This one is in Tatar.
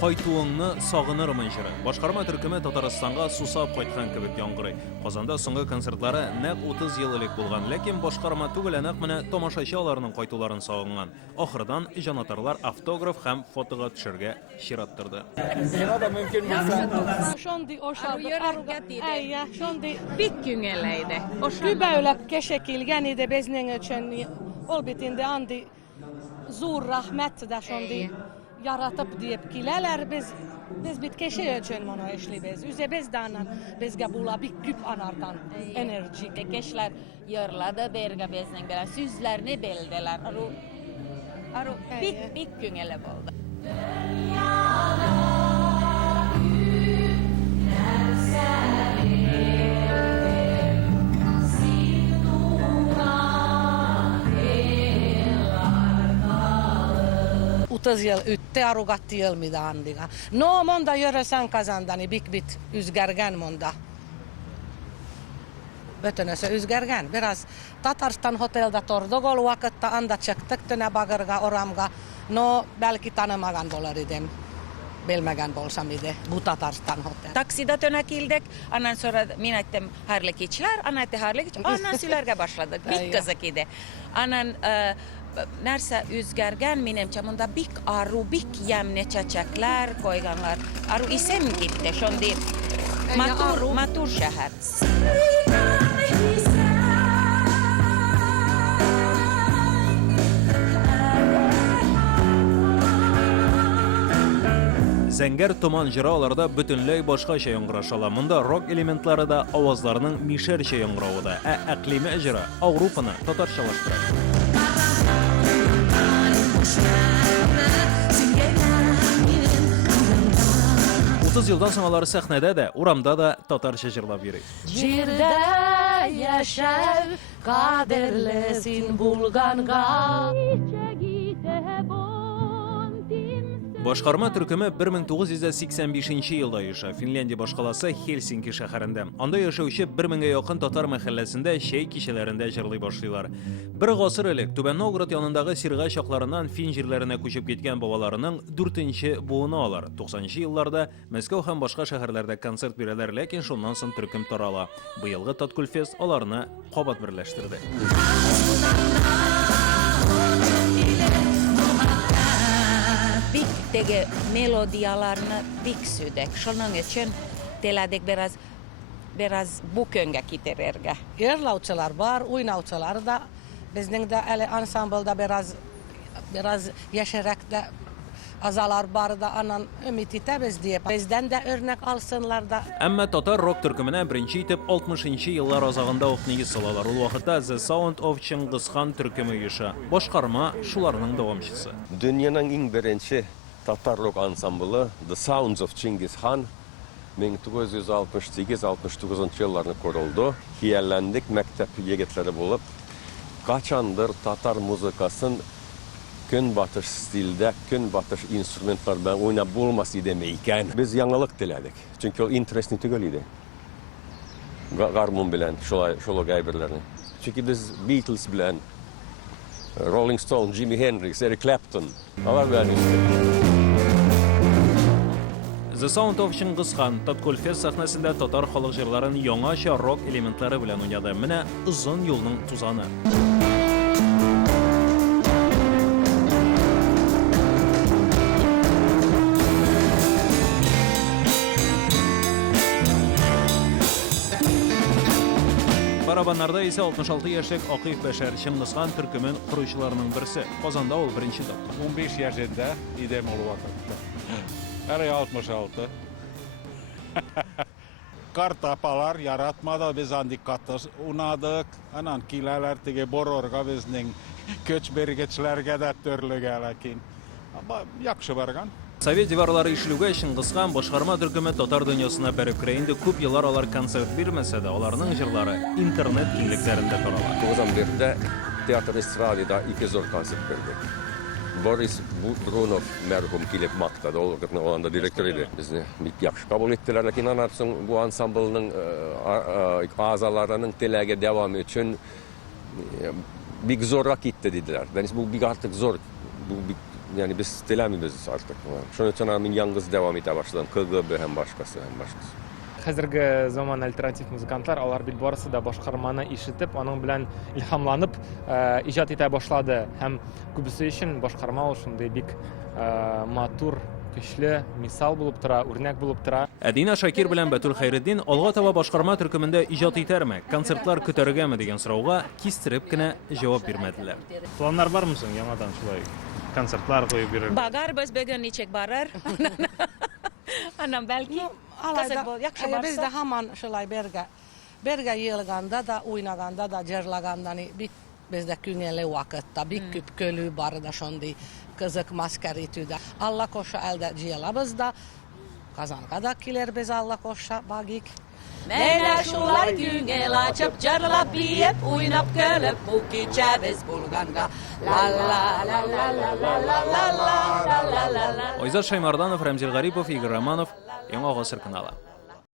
Qaytuğunu sağınırmın jiri. Başqarma türkümü Tataristan'a susab qaytgan kibik yangırı. Qozanda so'nggi konsertlari naq 30 yil ilk bo'lgan, lekin boshqarma tug'ilanoq mana tomoshachilarning qaytularini sog'ingan. Oxiridan janotarlar avtograf ham fotoga tushirga shirattirdi. Senada mümkün bo'lsa Şondi oşardı. Ayya, şondi Pikkyngeläide. kübäylep keşekilgen ide beznen üçün ol bitinde andi zur rahmet da şondi yaratıp deyip kileler biz bit keşe üçün mono eşli bez. Üze bez danan bezge bula bir küp anardan enerji. Keşler yörlada berga beznen bela süzlerini beldeler. Aru pikkyngele boldu. Utaz yıl ütte arugatti yıl mida andiga. No monda yörösen kazandani bit üzgergen monda. Bötönösö üzgergen. Biraz Tatarstan hotellda tordogol vakıtta anda çektik töne bagırga oramga. No belki tanımagan bolarydem. Belmägän bolsamide bu Tatarstan hotel. Taksida tönäkildek, annan sonra minä ettem harlekiçler, annatte harlekiç, annan sylerge başladık. Bik kızakide. Annan närse üzgergen minemçe munda bik aru, bik jämne çäçäkler koiganlar. Aru isem gitte, şondi matur şäher. Zəngər tuman jiralarda bütünlüy başqa şey yangraşala. Munda rock elementləri də avazlarının mişərçə yangrauıda. Əqlimi icra Avropanı tatarşalaşdırır. 30 yıldan sonraları səhnədə də, uramda da tatarşa jırlab yürür. Cirde yaşar kaderlesin bulganga. Başqarma türkümü 1985 yılda yaşa. Finlandiya başqalası Helsinki şəhərində. Anda yaşayışı 1000'e yakın Tatar məhəlləsində şey kişilərində jırlay başlayırlar. Bir qasır ilk Tuban Novgorod yanındağı Sirğa şaqlarından Fin jirlərinə köçüb getgan babalarının 4-nji buğunu alır. 90-cı yıllarda Moskva ham başqa şəhərlərdə konsert verələr, lakin şundan soң türküm tarala. Bu yılғы Tatkulfest onlarını qabat birləşdirdi. Tege melodialarını viksydek. Şonun için teladek biraz bu könge kitererge. Yerlautçalar var, uynautçalar da bizning de ele ansamblda biraz yaşarakda azalar var da anan ümidite biz diye bizden de örnek alsınlar da. Amma Tatar rock türkümünə birinci itib 60-cı yıllar azağında oxniyi salalar. O vaxtda The Sound of Çingiz Khan türkümü yaşa. Başqarma şularının davamçısı. Dünyanın en birinci Tatar rock ansamblı The Sounds of Çingiz Khan 1968-69 yıllarını kuruldu. Hiyerlendik, mektep yigitleri bulup kaçandır Tatar muzikasın gün batış stilde, gün batış instrumentlardan oynayıp bulması demeyken biz yanılık diledik. Çünkü o interesting tügölüydü. Garmun bilen, şolo gaybirlerini. Çünkü biz Beatles bilen, Rolling Stone, Jimi Hendrix, Eric Clapton, alar beğenmiştik. The Sound of Çingiz Khan Tatkulfest səhnəsində Tatar xalq jırlarının yangacha rock elementləri bilan oynadı. Mənə uzun yolun tuzanı. Barabanlarda ise 66 yaşlık Aqif Bəşər Çingiz Khan türkümün quruvchilarının birisi. Qozanda ol birinci tapdı. 15 yaşında idem ol vakıtta. Her 66. Kartapalar yaratmada biz andikatta unadık. Anan kiläler tege bororga bizning köçbergeçlerge de törlügelakin. Ama yakşı bargan. Sovet divarları işlüge Çingiz Khan başqarma türkümü Tatar dünyasına berip kireyinde köp yıllar olar konsert vermese de olarının jırları internet kengliklerinde tarala. 91'de Teatr Estradida 2 zor konsert verdik. Boris Brunov merhum kilip maktadı, olan da direktörüydü. Bizi yaxşı kabul ettiler, lakin anarsın bu ansamblının azalarının telege devamı için bir zorrak gitti dediler. Yani bu bir artık zor, bu yani biz dilemiyoruz artık. Şunun için ben yalnız devam ete başladım. KGB hem başkası. Hozirgi zaman alternativ muzikanlar alар bit barысы da boshqarmani eshitib, onun bilan ilhamlanib ijod eta boshladi. Hem kubisi uchun boshqarma shunday bik matur, kuchli misal bo'lib tura, o'rnak bo'lib tura. Әдина Шакир белән Бәтүл Хәйретдин алга таба башкарма төркемендә иҗат итәрме, концертлар көтәргәме дигән сорауга кистереп кенә җавап бирмәделәр. Planlar var mısın yamadan şulay konsertlar koyup bir Bagar biz bugün niçek barar. Anam belki kazak bol yakşı Biz de barsa. haman şılay berge yılganda da oynaganda da cırlaganda ni bizde küngeli vakitta bir küp kölü barda şondi kızık maskeritüde Allah koşa elde ciyalabızda kazankada kiler biz Allah koşa bagik. Meyle şulay güngel açıp carlap yiyip oynap gülüp bu gece biz bulganda la la la la la la la la la la la la. Айзат Шаймарданов, Рамзил Гарипов, Игорь Романов, Яңа Гасыр каналы.